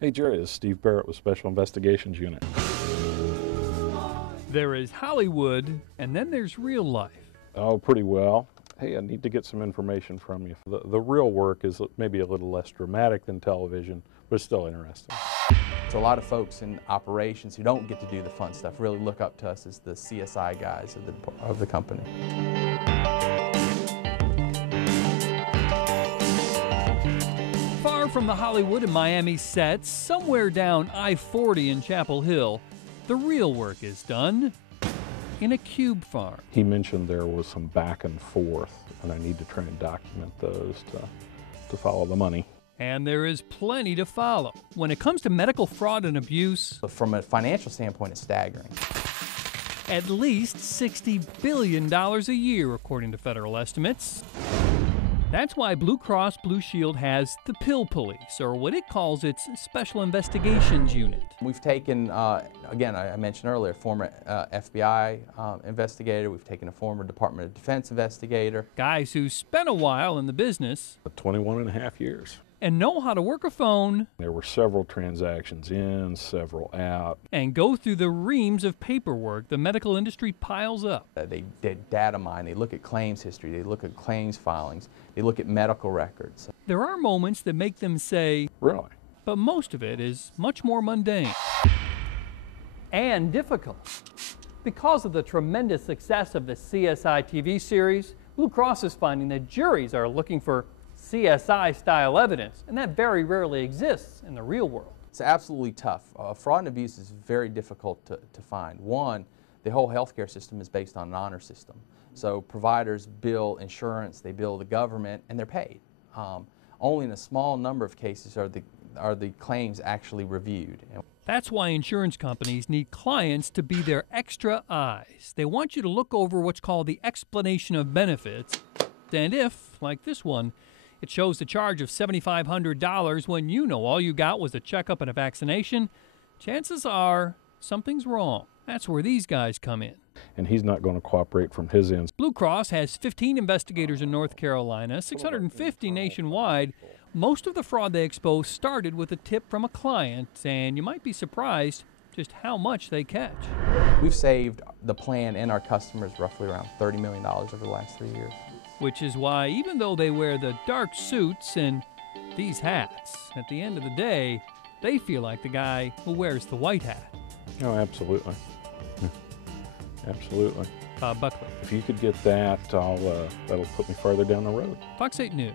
Hey Jerry, this is Steve Barrett with Special Investigations Unit. There is Hollywood, and then there's real life. Oh, pretty well. Hey, I need to get some information from you. The real work is maybe a little less dramatic than television, but it's still interesting. So a lot of folks in operations who don't get to do the fun stuff really look up to us as the CSI guys of the company. Far from the Hollywood and Miami sets, somewhere down I-40 in Chapel Hill, the real work is done in a cube farm. He mentioned there was some back and forth, and I need to try and document those to follow the money. And there is plenty to follow. When it comes to medical fraud and abuse, But from a financial standpoint, it's staggering. at least $60 billion a year, according to federal estimates. That's why Blue Cross Blue Shield has the Pill Police, or what it calls its Special Investigations Unit. We've taken, again, I mentioned earlier, a former FBI investigator. We've taken a former Department of Defense investigator. Guys who spent a while in the business 21 and a half years. and know how to work a phone There were several transactions in, several out. and go through the reams of paperwork the medical industry piles up. They did data mine. They look at claims history. They look at claims filings. They look at medical records. There are moments that make them say, Really? but most of it is much more mundane. And difficult. Because of the tremendous success of the CSI TV series, Blue Cross is finding that juries are looking for CSI-style evidence, and that very rarely exists in the real world. It's absolutely tough. Fraud and abuse is very difficult to find. One, the whole healthcare system is based on an honor system. So providers bill insurance, they bill the government, and they're paid. Only in a small number of cases are the claims actually reviewed. That's why insurance companies need clients to be their extra eyes. They want you to look over what's called the explanation of benefits, and if, like this one, it shows the charge of $7,500 when you know all you got was a checkup and a vaccination, chances are something's wrong. That's where these guys come in. And he's not going to cooperate from his end. Blue Cross has 15 investigators in North Carolina, 650 nationwide. Most of the fraud they expose started with a tip from a client, and you might be surprised just how much they catch. We've saved the plan and our customers roughly around $30 million over the last 3 years. Which is why, even though they wear the dark suits and these hats, at the end of the day, they feel like the guy who wears the white hat. Oh, absolutely. Absolutely. Bob Buckley, If you could get that, that'll put me farther down the road. Fox 8 News.